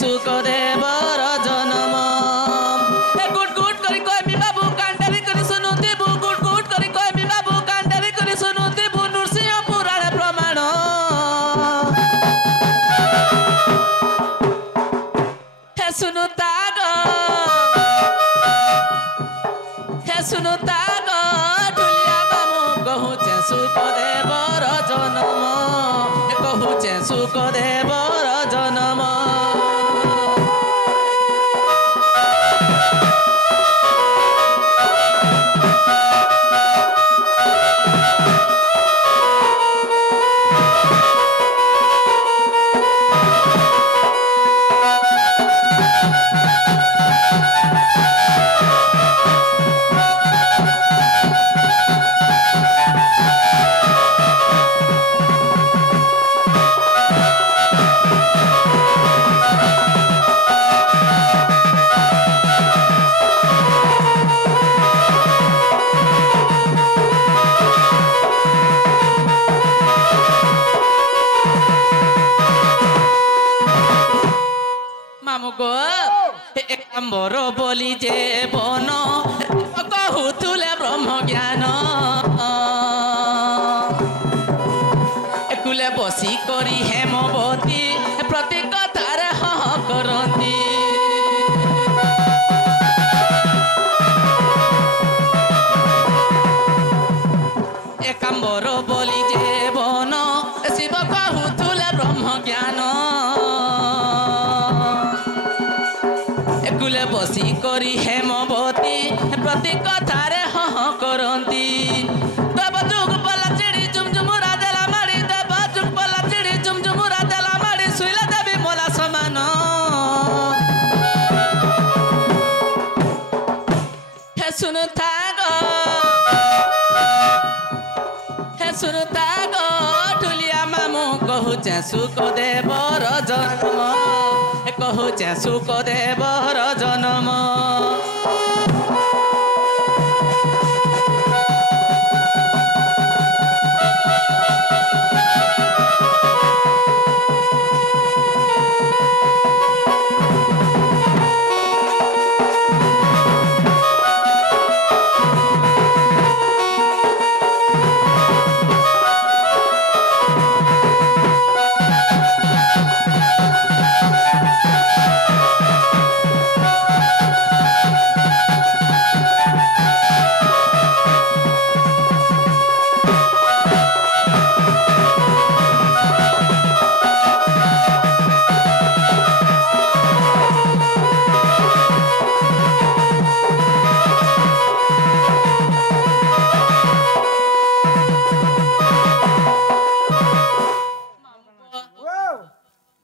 सुख देवर जन्म गुट गुट करी कहमी बाबू कांडारी करी सुनु देबू गुट गुट करी कहमी बाबू कांडारी करी सुनु देबू नृसिंह पुराण प्रमाण हे सुनु ताग ढुलिया मामू कहूचे सुख देवर जन्म कहूचे सुख देवर जन्म एकाम्बर बोली जे बन कहूले ब्रह्म ज्ञान एकुले बसी करी हेमवती प्रति कथार हाँ करती एकाम्बर बोली जे बन शिव कहूले ब्रह्म ज्ञान एकुले बसी करी हेमवती प्रति कथारे हाँ करती देव जुग पला चिड़ी झुमझुमुरा देला माड़ी देव जुग पला चिड़ी झुमझुमुरा देला माड़ी सुइला देवी मोला समान हे सुनु ताग ढुलिया मामू कहूचे सुख देवर जन्म कहूचे सुख देवर जन्म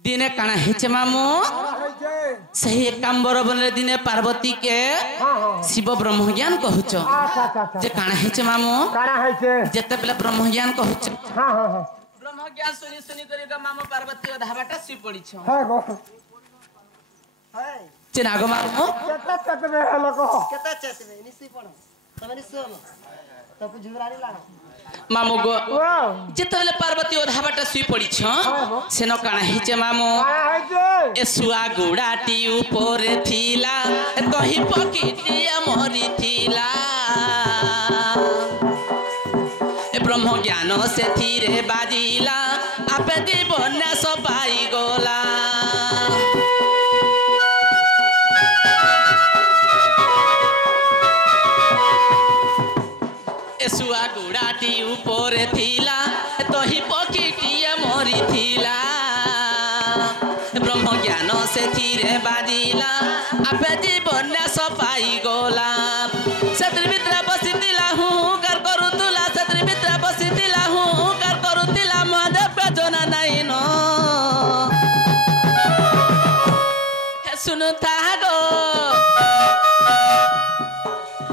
दिने काना हेचे मामू सही एकाम्बर बन दिने पार्वती के शिव ब्रह्म ज्ञान कहूच जे काना हेचे मामू जेते बेले ब्रह्म ज्ञान कहूच ब्रह्म ज्ञान सुनी सुनी करी मामू पार्वती धाबाटा सी पड़ी छ जे नाग मामू केता चतबे हलो को केता चतबे निसी पड़ो तमनी सोम तब जुगरानी लाग मामू गो जेते बेले पार्वती धाबाटा सी पड़ी छ सेनो काना हेचे मामू ए सुआ गुड़ाटी ऊपर थिला दही पकिटिया मरी थिला ए ब्रह्म ज्ञान से थीरे बाजिला आपे जीवन सपाई गोला ए सुआ गुड़ाटी ऊपर थिला दही पकिटिया मरी थिला ब्रह्म ज्ञान से थीरे बाजिला आपे जीवन सपाई गोला सत्र मित्र बसी दिला हूँ कर करुला सत्र मित्र बसी दिला हूँ कर करुला महादेव जना नहीं नो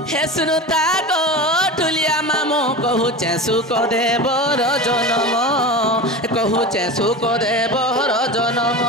हे सुनु तागो ढुलिया मामू कहूचे सुख देवर जन्म कहूचे सुख देवर जन्म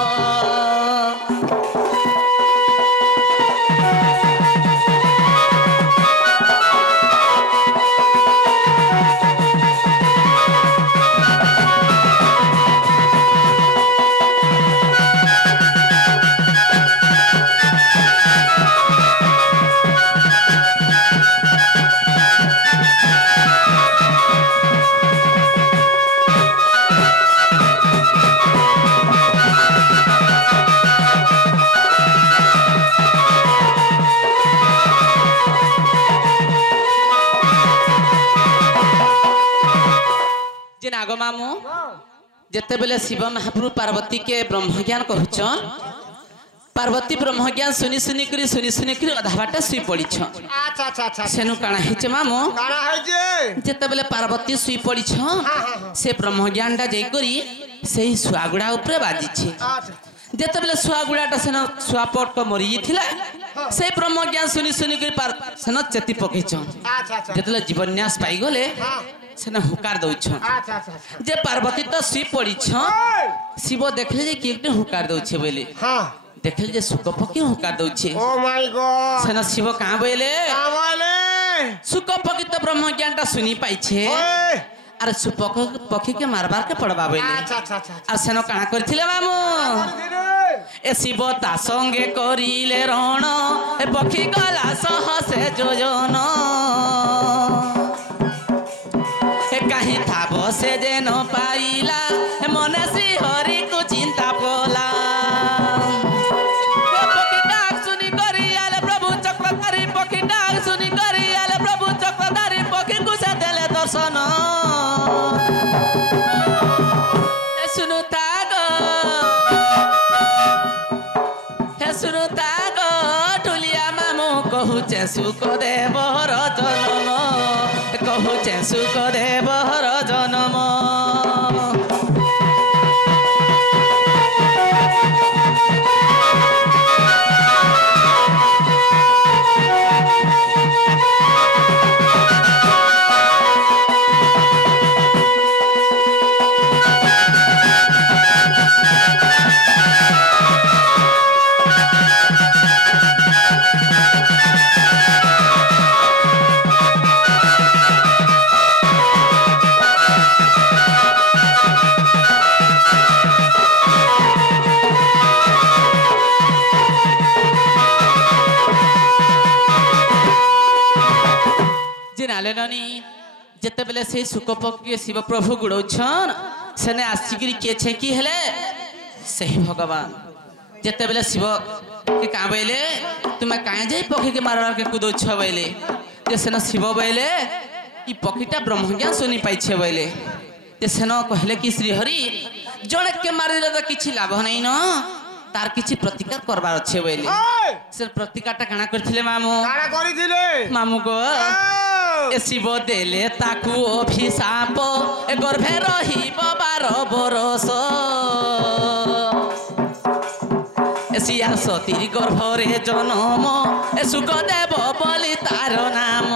आगो मामू जेते बेले शिव महाप्रभु पार्वती के ब्रह्मज्ञान कहचन पार्वती ब्रह्मज्ञान सुनी सुनी करी अधा बाटे सुई पड़ी अच्छा अच्छा अच्छा सेनु काना हेचे मामू काना है जे जेते बेले पार्वती सुई पड़ी से ब्रह्मज्ञान टा करी सेही सुआगुड़ा ऊपर बाजी अच्छा जेते बेले सुआगुड़ाटा सेन सुआपट को मरी थिला से ब्रह्मज्ञान सुनी करी सेन चेती पकेछन अच्छा अच्छा जेते जीवन्यास पाई गले सेन हुकार दउछन अच्छा अच्छा जे पार्वती तो सुई पड़ी शिव देखले जे केते हुकार दउछे बोले हां देखले जे सुक पकी हुकार दउछे ओ माय गॉड सेन शिव कहां बोले बोले सुक पकी तो ब्रह्मज्ञान टा सुनी पाइछे ओए अरे सुपक पखी के मारबार के पड़बा बोले अच्छा अच्छा अच्छा आ सेन काना करथिले मामू ए शिव ता संगे करिले रण ए पखी गला सहसे जोजन ए कहीं था बसे जे न पाइला ए मने श्री हरि को चिंता पोला ए पखी डाक सुनी करी आले प्रभु चक्रधारी पखी डाक सुनी करी आले प्रभु चक्रधारी पखी को से देले दर्शन ए सुनु तागो सुनुता गो ढुलिया मामू कहूचे सुख देवर जनम कहूचे सुख देवर जनम जेते बेले से सुकपकी शिव प्रभु गुड़ौछन सेने आसिकरी के छेकी हेले सही भगवान जेते बेले शिव के का बेले तुमे काहे जाई पखी के मारवार के कुदो छ बेले जे सेना शिव बेले ई पखीटा ब्रह्मज्ञान सुनी पाई छे बेले जे सेना कहले कि श्री हरि जणे के मारिले तो किछि लाभ नै न तार किछि प्रतिकार करबार छे बेले से प्रतिकारटा काना करथिले मामू काना करिथिले मामू को ए शिव देले ताकू अभिशाप ए गर्भे रही 12 बरस ए सिया सतीर गर्भरे जन्म ए सुखदेव बोली तार नाम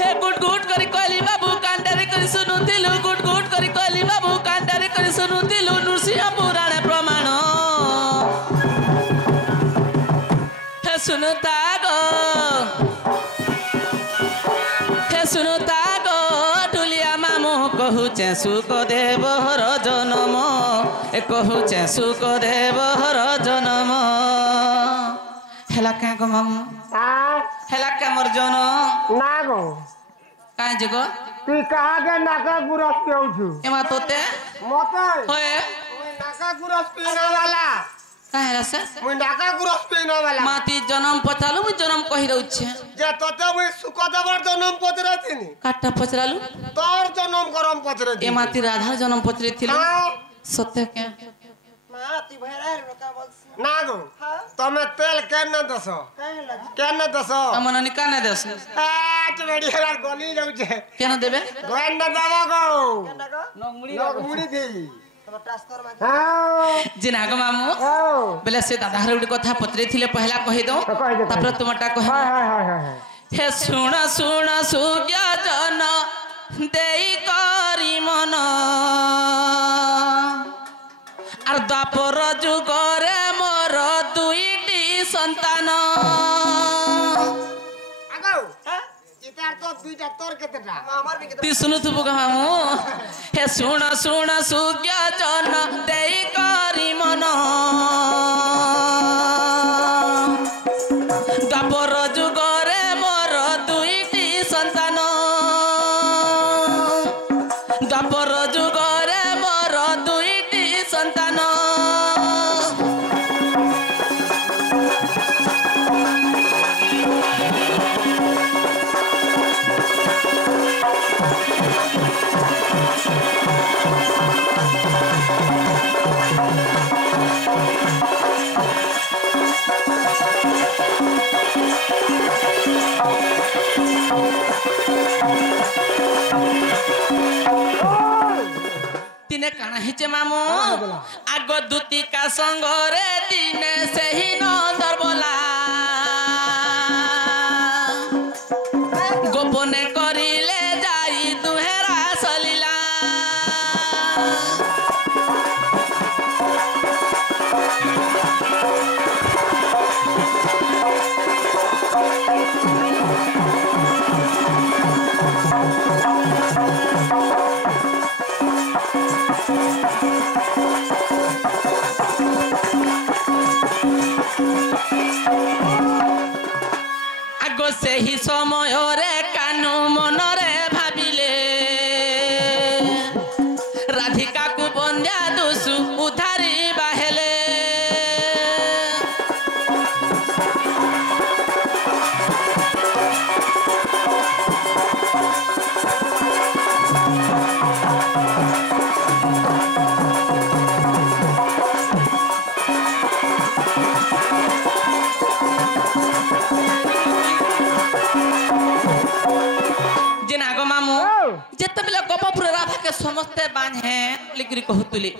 हे गुट गुट करी कहली बाबू कांडारे करी सुनुथिलु गुट गुट करी कहली बाबू कांडारे करी सुनुथिलु नृसिंह पुराण प्रमाण हे सुनुता गो सुनुता गो ढुलिया मामू कहूचे सुख देवर जनम ए कहूचे सुख देवर जनम हेला क्या गो मामू हेला क्या मोर जन ना गो काहे जगो तू कहा के नाका गुरस पिउछु एमा तोते मते होए नाका गुरस पिना वाला काहे रसे मुई नाका गुरस पिना वाला माती जन्म पचालु मु जन्म कहि रहउ छे जे तते मुई सुखदेवर जन्म पचरथिनी काटा पचरालु तोर जन्म करम पचरथि ए माती राधा जन्म पचरेथिलु सत्य के माती भैरा का बोलसी ना गो तमे तेल केन दस कहला केन दस अमन निकाने देस आट बेडी हरार गली जाउ छे केन देबे गोन न देबो गो केना गो नगमुड़ी दे तब ट्रांसफर में हां जिना गो मामू बेले से दादा हर उडी कथा पत्रे थिले पहला कहि दो तापर तुमटा कह हाय हाय हाय हाय हे सुण सुण सुज्ञा जन देई करी मन आर द्वापर जुगरे मोर दुईटी संतान आगो इतार तो दुईटा तोर केतेटा हमार भी ती सुनु थुबु गा मामू हे सुण सुण सुज्ञा जन देई करी मन द्वापर जुगरे मोर दुईटी संतान द्वापर जुगरे मोर दुईटी संतान दिने काना हिचे मामू आग दूतिका संगरे दिने से ही नंदर बोला गोपने करिले जाई दुहेरा सलीला आगो से ही समय रे कानू मनरे भाविले राधिका को बंध्या दोसु उधारी बाहेले जितेबले गोपपुर राधा के समस्ते बांधे लिखरी कहतुले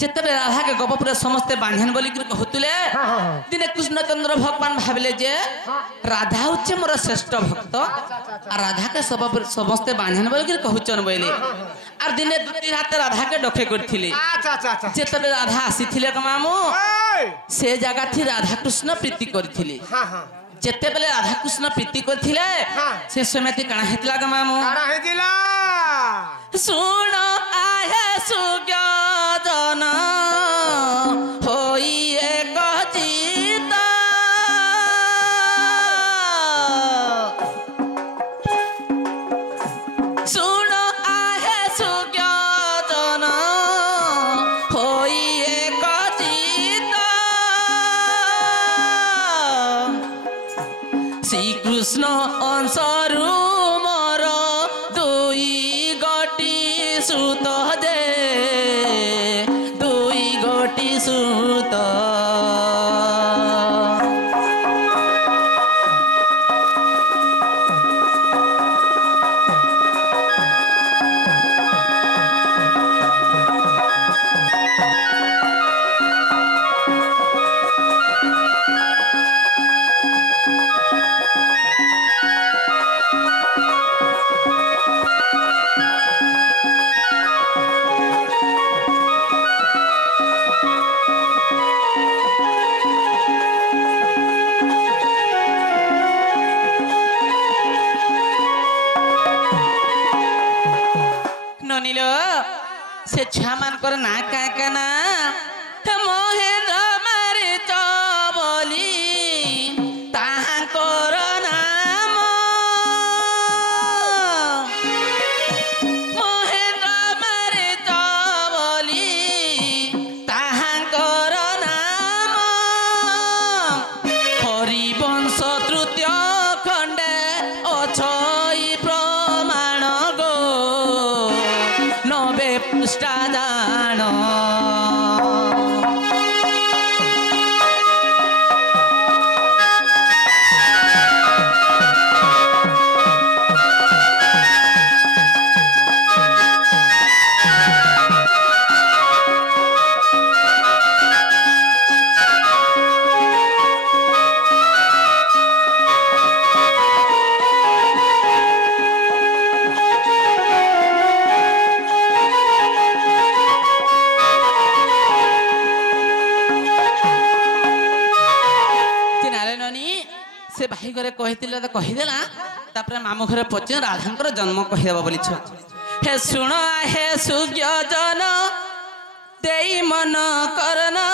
जितेबले राधा के गोपपुर समस्ते बांधेन बोली कहतुले दिने कृष्णचंद्र भगवान भाविले जे राधा होचे मोर श्रेष्ठ भक्त आ राधा के समस्ते बांधेन बोली कहउचन बोले आर दिने दुती रात राधा के डके करथिले जितेबले राधा आसीथिले मामू से जगह थी राधा कृष्ण प्रीति करथिले जेते बेले राधा कृष्ण प्रीति करथिले से समेति काना हेतला ग मामू काना हेतिला सुन आहे सुज्ञान होई एक चित सुन आहे सुज्ञान होई एक चित श्री कृष्ण अंशरु मोर दुई गोटी सुत दे दुई गोटी सुत से छुआ मान कर ना क्या ना महेंद्र मारे चबली ताहांकर नाम महेंद्र मारे चबली ताहांकर नाम हरिवंश तृतीय खंडे अछई प्रमाण गो नबे पृष्ठादान से भाई घरे कहितिले तो कहिदेला तापर मामू घरे पचे राधांकर जन्म कहिदेबा बोली छ हे सुण हे सुज्ञ जन देई मन करना